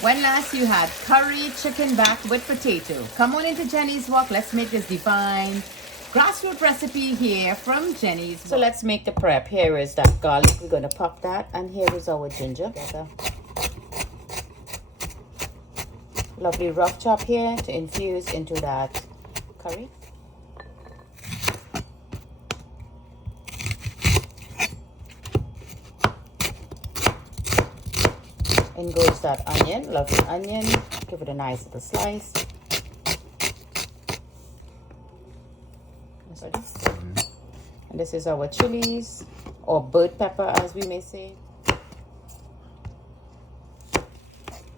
When last you had curry chicken back with potato? Come on into Jenny's Walk. Let's make this divine grassroots recipe here from Jenny's Walk. So let's make the prep. Here is that garlic. We're going to pop that. And here is our ginger. Lovely rough chop here to infuse into that curry. In goes that onion, lovely onion. Give it a nice little slice. And this is our chilies, or bird pepper as we may say.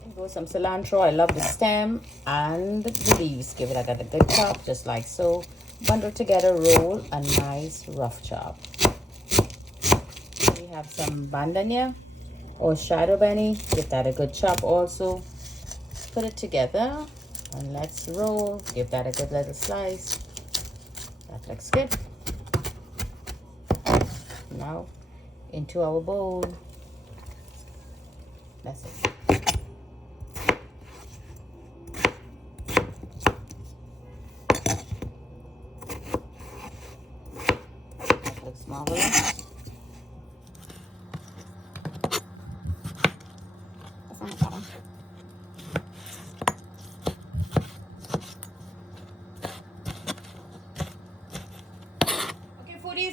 In goes some cilantro. I love the stem and the leaves. Give it a good chop, just like so. Bundle together, roll a nice rough chop. We have some bandania or shadow benny. Give that a good chop also. Put it together and let's roll. Give that a good little slice. That looks good. Now into our bowl. That's it. That looks marvelous.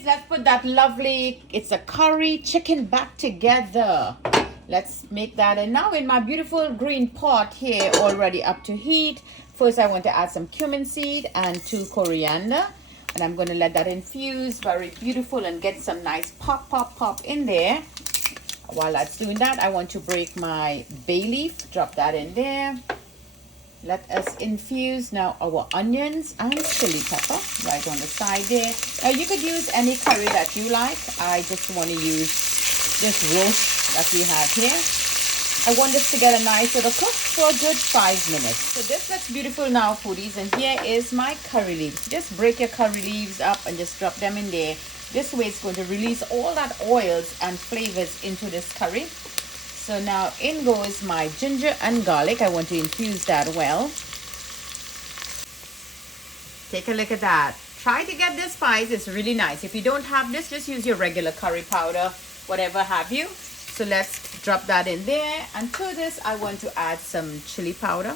Let's put that lovely, it's a curry chicken back together. Let's make that. And now in my beautiful green pot here, already up to heat. First I want to add some cumin seed and 2 coriander, and I'm going to let that infuse very beautiful and get some nice pop in there. While that's doing that, I want to break my bay leaf, drop that in there. Let us infuse now our onions and chili pepper right on the side there. Now you could use any curry that you like. I just want to use this roast that we have here. I want this to get a nice little cook for a good 5 minutes. So this looks beautiful now, foodies. And here is my curry leaves. Just break your curry leaves up and just drop them in there. This way it's going to release all that oils and flavors into this curry. So now in goes my ginger and garlic. I want to infuse that well. Take a look at that. Try to get this spice. It's really nice. If you don't have this, just use your regular curry powder, whatever have you. So let's drop that in there. And to this, I want to add some chili powder.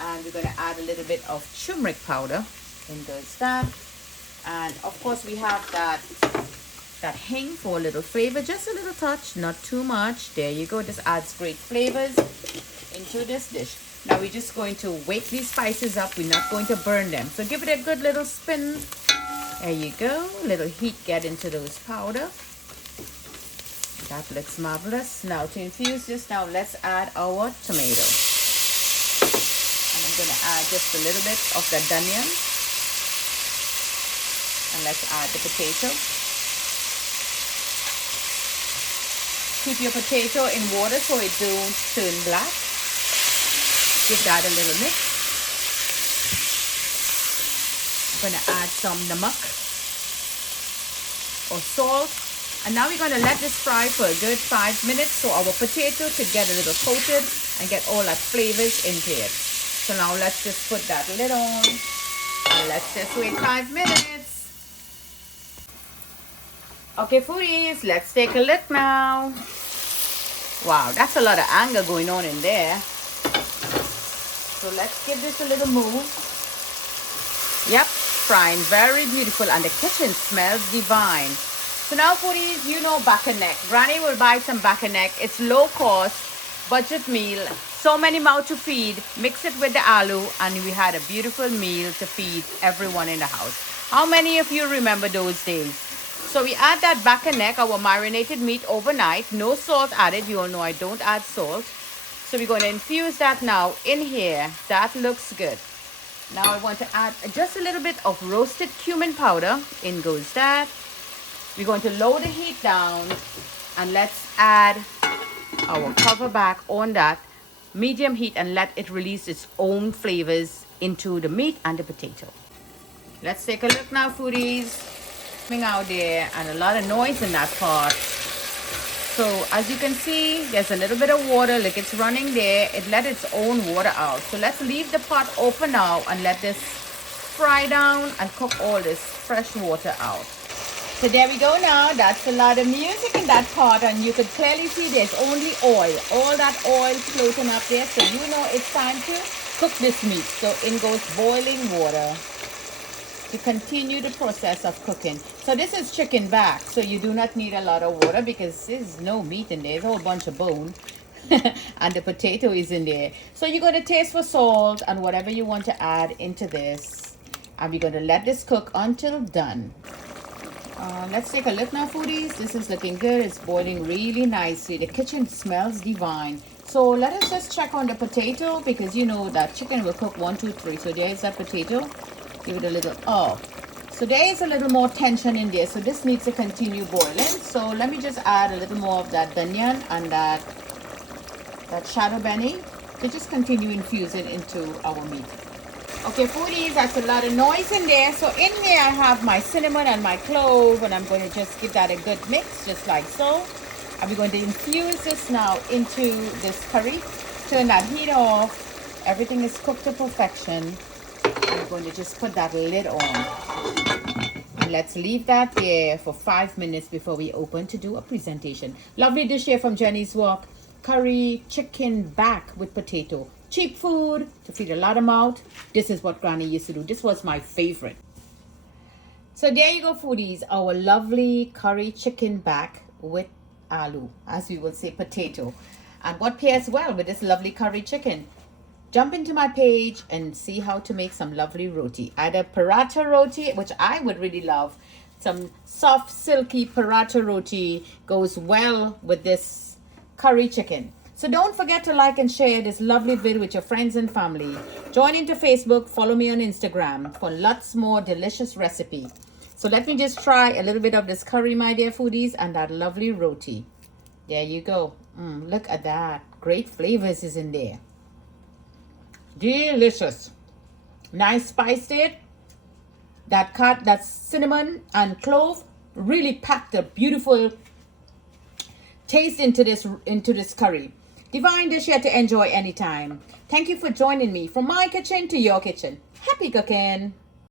And we're going to add a little bit of turmeric powder. In goes that. And of course, we have that hing for a little flavor, just a little touch, not too much. There you go. This adds great flavors into this dish. Now we're just going to wake these spices up. We're not going to burn them, so give it a good little spin. There you go. Little heat get into those powder. That looks marvelous. Now to infuse this, now let's add our tomato. And I'm going to add just a little bit of the onion, and let's add the potato. Keep your potato in water so it don't turn black. Give that a little mix. I'm going to add some namak or salt. And now we're going to let this fry for a good 5 minutes so our potato to get a little coated and get all that flavors into it. So now let's just put that lid on and let's just wait 5 minutes. Okay, foodies, let's take a look now. Wow, that's a lot of anger going on in there. So let's give this a little move. Yep, frying very beautiful and the kitchen smells divine. So now, foodies, you know back and neck. Granny will buy some back and neck. It's low cost, budget meal. So many mouths to feed. Mix it with the aloo and we had a beautiful meal to feed everyone in the house. How many of you remember those days? So we add that back and neck, our marinated meat overnight. No salt added. You all know I don't add salt. So we're going to infuse that now in here. That looks good. Now I want to add just a little bit of roasted cumin powder. In goes that. We're going to lower the heat down and let's add our cover back on that medium heat and let it release its own flavors into the meat and the potato. Let's take a look now, foodies. Coming out there and a lot of noise in that pot. So as you can see, there's a little bit of water like it's running there. It let its own water out. So let's leave the pot open now and let this fry down and cook all this fresh water out. So there we go now. That's a lot of music in that pot, and you could clearly see there's only oil. All that oil floating up there. So you know it's time to cook this meat. So in goes boiling water to continue the process of cooking. So this is chicken back, so you do not need a lot of water because there's no meat in there. There's a whole bunch of bone and the potato is in there. So you're going to taste for salt and whatever you want to add into this, and we're going to let this cook until done. Let's take a look now, foodies. This is looking good. It's boiling really nicely. The kitchen smells divine. So let us just check on the potato, because you know that chicken will cook 1, 2, 3. So there's that potato. Give it a little, so there is a little more tension in there, so this needs to continue boiling. So let me just add a little more of that dunion and that shadow benny to just continue infusing into our meat. Okay, foodies, that's a lot of noise in there. So in there I have my cinnamon and my clove, and I'm going to just give that a good mix, just like so. And we're going to infuse this now into this curry. Turn that heat off. Everything is cooked to perfection. I'm going to just put that lid on. And let's leave that there for 5 minutes before we open to do a presentation. Lovely dish here from Jenny's Walk. Curry chicken back with potato. Cheap food to feed a lot of mouth. This is what Granny used to do. This was my favorite. So there you go, foodies. Our lovely curry chicken back with aloo, as we will say, potato. And what pairs well with this lovely curry chicken? Jump into my page and see how to make some lovely roti. Either parata roti, which I would really love. Some soft, silky parata roti goes well with this curry chicken. So don't forget to like and share this lovely video with your friends and family. Join into Facebook, follow me on Instagram for lots more delicious recipe. So let me just try a little bit of this curry, my dear foodies, and that lovely roti. There you go. Look at that. Great flavors is in there. Delicious. Nice spice it. That cinnamon and clove really packed a beautiful taste into this curry. Divine dish here to enjoy anytime. Thank you for joining me from my kitchen to your kitchen. Happy cooking.